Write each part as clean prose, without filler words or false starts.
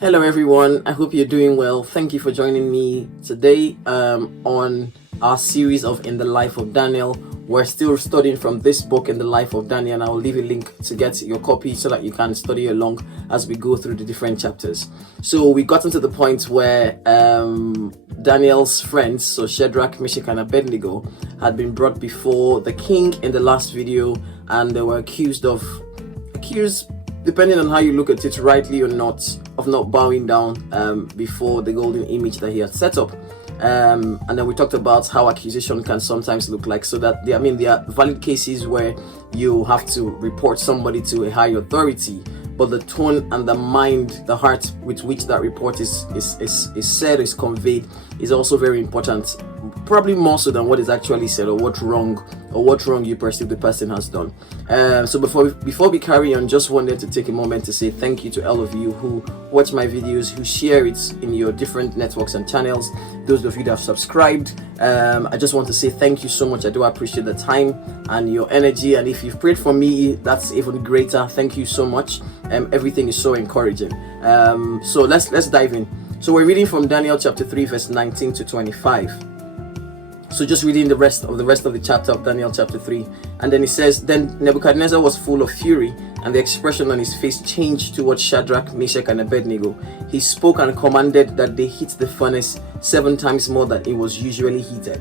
Hello, everyone. I hope you're doing well. Thank you for joining me today on our series of In the Life of Daniel. We're still studying from this book, In the Life of Daniel, and I will leave a link to get your copy so that you can study along as we go through the different chapters. So we got into the point where Daniel's friends, so Shadrach, Meshach, and Abednego, had been brought before the king in the last video, and they were accused, depending on how you look at it, rightly or not, of not bowing down before the golden image that he had set up. And then we talked about how accusation can sometimes look like, so that there are valid cases where you have to report somebody to a high authority, but the tone and the mind, the heart with which that report is said, is conveyed, is also very important, probably more so than what is actually said or what wrong you perceive the person has done. So before we carry on, just wanted to take a moment to say thank you to all of you who watch my videos, who share it in your different networks and channels. Those of you that have subscribed, I just want to say thank you so much. I do appreciate the time and your energy, and if you've prayed for me, that's even greater. Thank you so much. Everything is so encouraging. So let's dive in. So we're reading from Daniel chapter 3 verse 19 to 25. So just reading the rest of the chapter of Daniel chapter 3. And then it says, Then Nebuchadnezzar was full of fury, and the expression on his face changed towards Shadrach, Meshach, and Abednego. He spoke and commanded that they heat the furnace 7 times more than it was usually heated.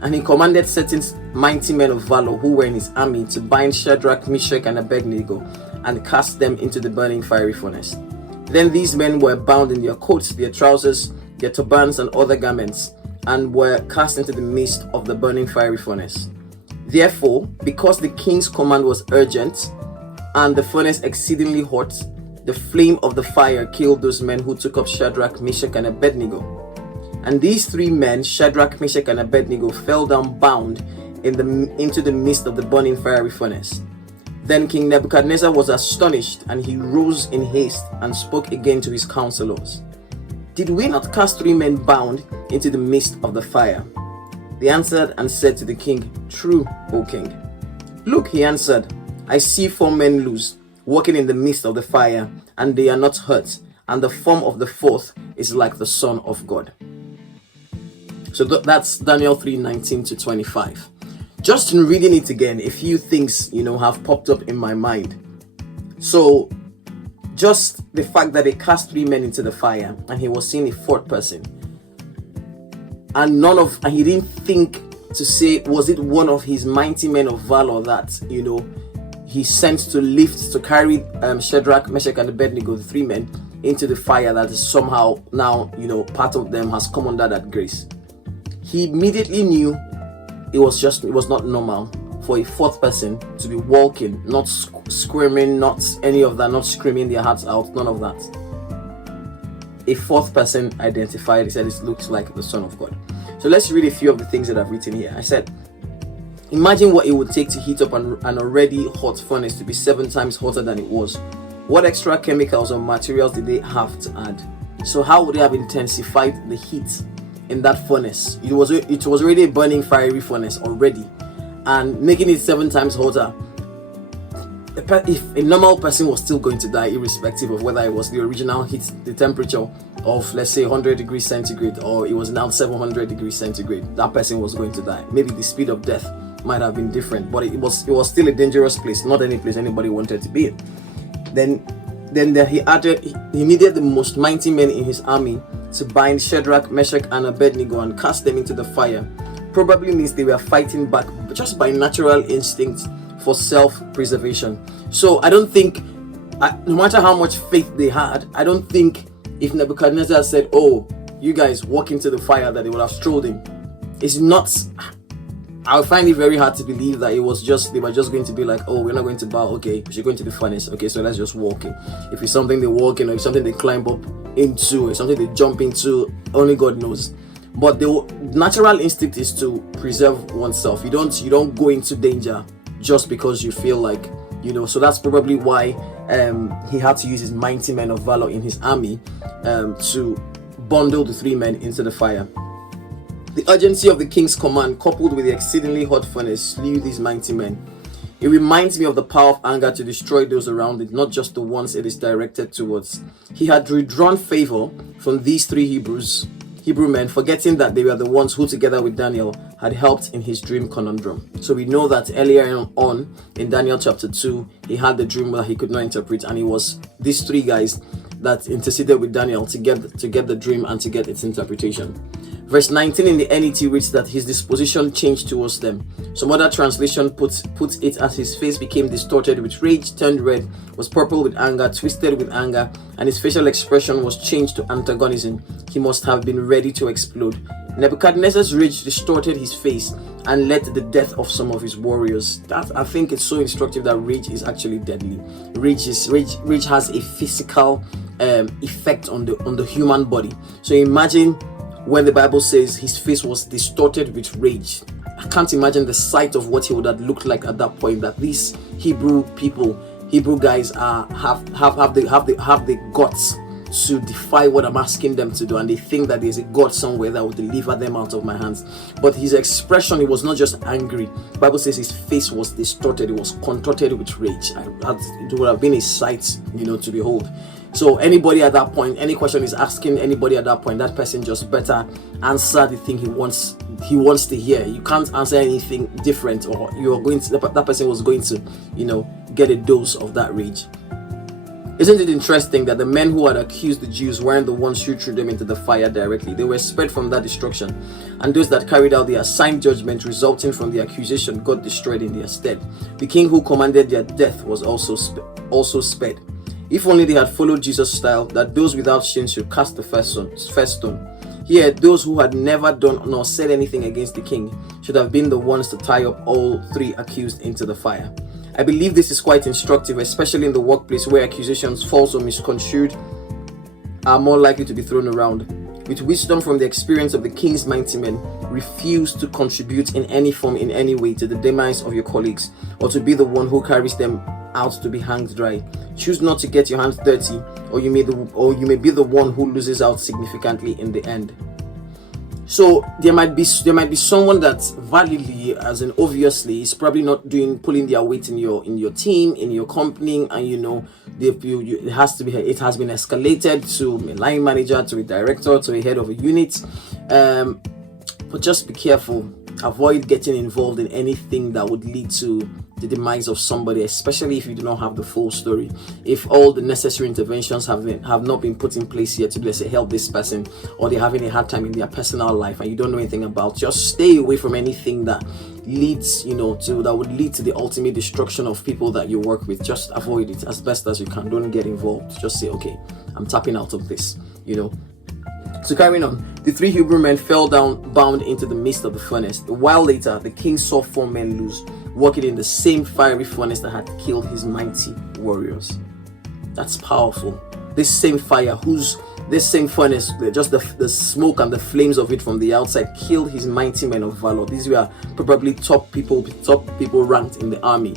And he commanded certain mighty men of valor who were in his army to bind Shadrach, Meshach, and Abednego and cast them into the burning fiery furnace. Then these men were bound in their coats, their trousers, their turbans, and other garments, and were cast into the midst of the burning fiery furnace. Therefore, because the king's command was urgent, and the furnace exceedingly hot, the flame of the fire killed those men who took up Shadrach, Meshach, and Abednego. And these 3 men, Shadrach, Meshach, and Abednego, fell down bound into the midst of the burning fiery furnace. Then King Nebuchadnezzar was astonished, and he rose in haste and spoke again to his counselors. Did we not cast 3 men bound into the midst of the fire? They answered and said to the king, True, O king. Look, he answered, I see 4 men loose, walking in the midst of the fire, and they are not hurt, and the form of the 4th is like the Son of God. So that's Daniel 3:19 to 25. Just in reading it again, a few things, have popped up in my mind. So just the fact that they cast 3 men into the fire, and he was seeing a 4th person, and he didn't think to say, was it one of his mighty men of valor that he sent to carry Shadrach, Meshach, and Abednego, the 3 men, into the fire, that is somehow now part of them has come under that grace. He immediately knew it was not normal for a 4th person to be walking, not screaming, not any of that, not screaming their hearts out, none of that. A 4th person identified, he said, it looks like the Son of God. So let's read a few of the things that I've written here. I said, imagine what it would take to heat up an already hot furnace to be 7 times hotter than it was. What extra chemicals or materials did they have to add? So how would they have intensified the heat in that furnace? It was already a burning fiery furnace already, and making it 7 times hotter. If a normal person was still going to die, irrespective of whether it was the original heat, the temperature of, let's say, 100 degrees centigrade, or it was now 700 degrees centigrade, that person was going to die. Maybe the speed of death might have been different, but it was still a dangerous place, not any place anybody wanted to be in. Then he needed the most mighty men in his army to bind Shadrach, Meshach, and Abednego and cast them into the fire. Probably means they were fighting back just by natural instinct for self-preservation. So I don't think, no matter how much faith they had, I don't think if Nebuchadnezzar said, oh, you guys walk into the fire, that they would have strolled in. It's not, I find it very hard to believe that they were just going to be like, oh, we're not going to bow, okay, we should go into the furnace, okay, so let's just walk in. If it's something they walk in, or if something they climb up into, or something they jump into, only God knows. But the natural instinct is to preserve oneself. You don't go into danger just because you feel like, so that's probably why he had to use his mighty men of valor in his army to bundle the 3 men into the fire. The urgency of the king's command, coupled with the exceedingly hot furnace, slew these mighty men. It reminds me of the power of anger to destroy those around it, not just the ones it is directed towards. He had withdrawn favor from these three Hebrew men, forgetting that they were the ones who, together with Daniel, had helped in his dream conundrum. So we know that earlier on in Daniel chapter 2, he had the dream that he could not interpret, and it was these three guys that interceded with Daniel to get the dream and to get its interpretation. Verse 19 in the NET reads that his disposition changed towards them. Some other translation puts it as his face became distorted with rage, turned red, was purple with anger, twisted with anger, and his facial expression was changed to antagonism. He must have been ready to explode. Nebuchadnezzar's rage distorted his face and led to the death of some of his warriors. That, I think, it's so instructive that rage is actually deadly. Rage has a physical effect on the human body. So imagine when the Bible says his face was distorted with rage. I can't imagine the sight of what he would have looked like at that point. That these Hebrew guys have the guts to defy what I'm asking them to do, and they think that there's a God somewhere that will deliver them out of my hands. But his expression, it was not just angry. The Bible says his face was distorted, it was contorted with rage. It would have been a sight, to behold. So anybody at that point, any question is asking anybody at that point, that person just better answer the thing he wants to hear. You can't answer anything different, or that person was going to, get a dose of that rage. Isn't it interesting that the men who had accused the Jews weren't the ones who threw them into the fire directly? They were spared from that destruction, and those that carried out the assigned judgment resulting from the accusation got destroyed in their stead. The king who commanded their death was also spared. If only they had followed Jesus' style, that those without sin should cast the first stone. Here, those who had never done nor said anything against the king should have been the ones to tie up all three accused into the fire. I believe this is quite instructive, especially in the workplace where accusations, false or misconstrued, are more likely to be thrown around. With wisdom from the experience of the king's mighty men, refuse to contribute in any form, in any way, to the demise of your colleagues, or to be the one who carries them out to be hanged dry. Choose not to get your hands dirty, or you may be the one who loses out significantly in the end. So there might be someone that validly, as in obviously, is probably not pulling their weight in your team, in your company, and it has been escalated to a line manager, to a director, to a head of a unit. But just be careful. Avoid getting involved in anything that would lead to the demise of somebody, especially if you do not have the full story. If all the necessary interventions have not been put in place here to, let's say, help this person, or they're having a hard time in their personal life and you don't know anything about, just stay away from anything that leads, that would lead to the ultimate destruction of people that you work with. Just avoid it as best as you can. Don't get involved. Just say, okay, I'm tapping out of this, So carrying on, the three Hebrew men fell down, bound into the midst of the furnace. A while later, the king saw 4 men loose, walking in the same fiery furnace that had killed his mighty warriors. That's powerful. This same fire, this same furnace, just the smoke and the flames of it from the outside killed his mighty men of valor. These were probably top people ranked in the army,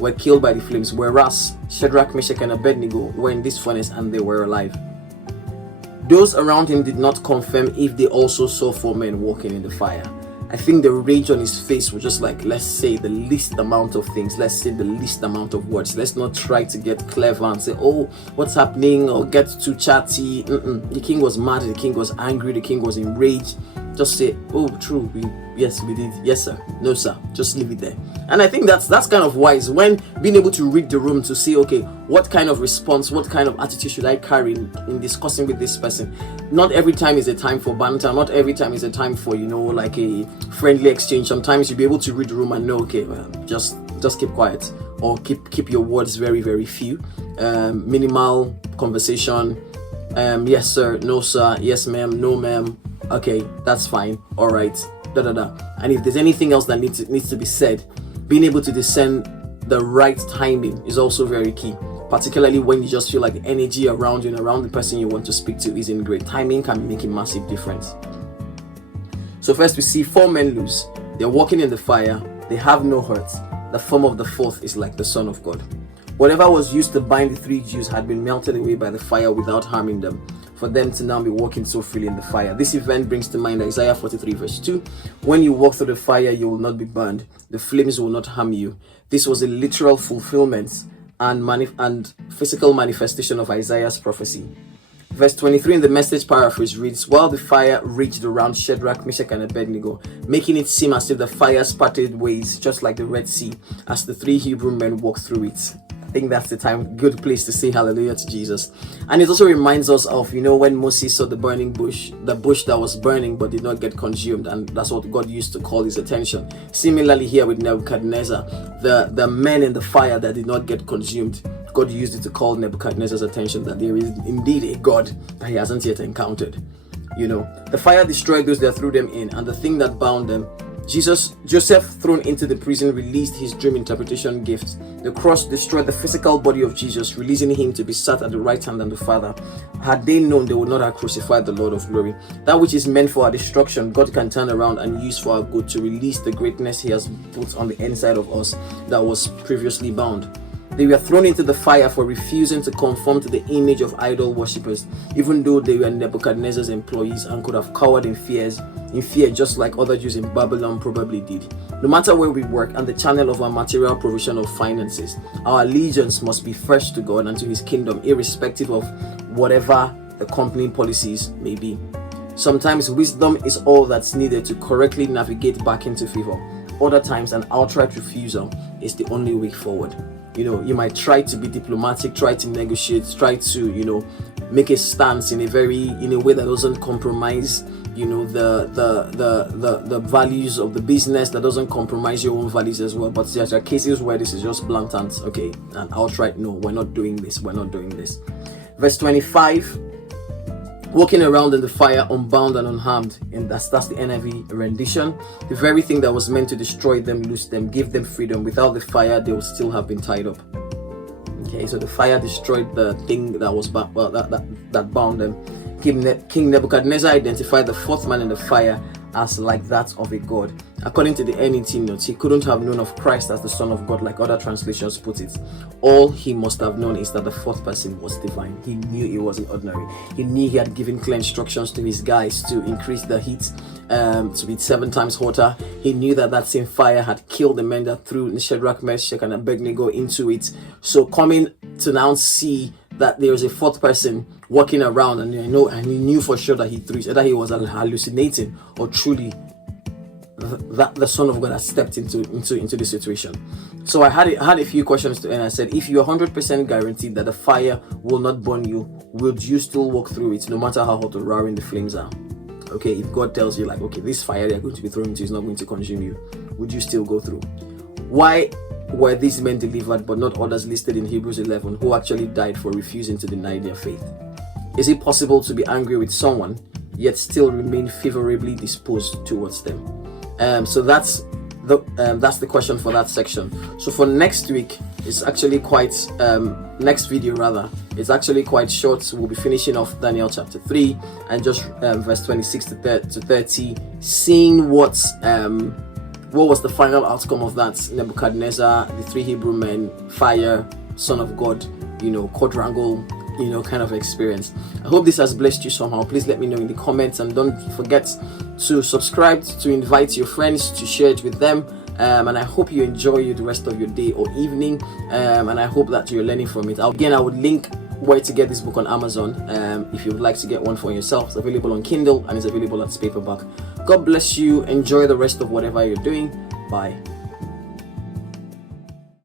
were killed by the flames, whereas Shadrach, Meshach, and Abednego were in this furnace and they were alive. Those around him did not confirm if they also saw 4 men walking in the fire. I think the rage on his face was just like, let's say the least amount of things, let's say the least amount of words. Let's not try to get clever and say, oh, what's happening, or get too chatty. The king was mad, the king was angry, the king was enraged. Just say, oh, true, yes, we did. Yes, sir. No, sir. Just leave it there. And I think that's kind of wise, when being able to read the room to see, okay, what kind of response, what kind of attitude should I carry in discussing with this person. Not every time is a time for banter. Not every time is a time for, like a friendly exchange. Sometimes you'll be able to read the room and know, okay, well, just keep quiet, or keep your words very, very few. Minimal conversation. Yes, sir. No, sir. Yes, ma'am. No, ma'am. Okay, that's fine. All right. And if there's anything else that needs to be said, being able to discern the right timing is also very key, particularly when you just feel like the energy around you and around the person you want to speak to isn't great. Timing can make a massive difference. So first we see 4 men loose. They're walking in the fire. They have no hurt. The form of the 4th is like the Son of God. Whatever was used to bind the 3 Jews had been melted away by the fire without harming them. for them to now be walking so freely in the fire. This event brings to mind Isaiah 43 verse 2. When you walk through the fire, you will not be burned. The flames will not harm you. This was a literal fulfillment and physical manifestation of Isaiah's prophecy. Verse 23 in the Message paraphrase reads, while the fire raged around Shadrach, Meshach, and Abednego, making it seem as if the fire parted ways, just like the Red Sea, as the 3 Hebrew men walked through it. I think that's the good place to say hallelujah to Jesus. And it also reminds us of, when Moses saw the burning bush, the bush that was burning but did not get consumed, and that's what God used to call his attention. Similarly here with Nebuchadnezzar, the men in the fire that did not get consumed, God used it to call Nebuchadnezzar's attention that there is indeed a God that he hasn't yet encountered. The fire destroyed those that threw them in, and the thing that bound them. Joseph, thrown into the prison, released his dream interpretation gift. The cross destroyed the physical body of Jesus, releasing him to be sat at the right hand of the Father. Had they known, they would not have crucified the Lord of glory. That which is meant for our destruction, God can turn around and use for our good to release the greatness he has put on the inside of us that was previously bound. They were thrown into the fire for refusing to conform to the image of idol worshippers, even though they were Nebuchadnezzar's employees and could have cowered in fear just like other Jews in Babylon probably did. No matter where we work and the channel of our material provision of finances, our allegiance must be fresh to God and to his kingdom, irrespective of whatever the company policies may be. Sometimes wisdom is all that's needed to correctly navigate back into favor. Other times, an outright refusal is the only way forward. You might try to be diplomatic, try to negotiate, try to, make a stance in a way that doesn't compromise, the values of the business, that doesn't compromise your own values as well. But there are cases where this is just blatant, okay, and outright, no, we're not doing this. Verse 25, walking around in the fire unbound and unharmed, and that's the NIV rendition. The very thing that was meant to destroy them, loose them, give them freedom. Without the fire, they would still have been tied up. Okay, so the fire destroyed the thing that was that bound them. King Nebuchadnezzar identified the fourth man in the fire as like that of a god. According to the NET notes, he couldn't have known of Christ as the Son of God like other translations put it. All he must have known is that the fourth person was divine. He knew it wasn't ordinary. He knew he had given clear instructions to his guys to increase the heat to be 7 times hotter. He knew that same fire had killed the men that threw Shadrach, Meshach, and Abednego into it. So coming to now see that there was a fourth person walking around, and he knew for sure that he threw it, either he was hallucinating or truly that the Son of God has stepped into the situation. So I had a few questions to end. I said, if you're 100% guaranteed that the fire will not burn you, would you still walk through it no matter how hot or roaring the flames are? Okay, if God tells you okay, this fire they're going to be thrown into is not going to consume you, would you still go through? Why were these men delivered but not others listed in Hebrews 11 who actually died for refusing to deny their faith? Is it possible to be angry with someone yet still remain favorably disposed towards them? So that's the question for that section. So for next week, it's actually quite next video rather, it's actually quite short. So we'll be finishing off Daniel chapter 3 and just verse 26 to 30, seeing what was the final outcome of that Nebuchadnezzar, the 3 Hebrew men, fire, Son of God, quadrangle, kind of experience. I hope this has blessed you somehow. Please let me know in the comments, and don't forget to subscribe, to invite your friends, to share it with them. And I hope you enjoy the rest of your day or evening. And I hope that you're learning from it. Again, I would link where to get this book on Amazon. If you would like to get one for yourself, it's available on Kindle and it's available as paperback. God bless you. Enjoy the rest of whatever you're doing. Bye.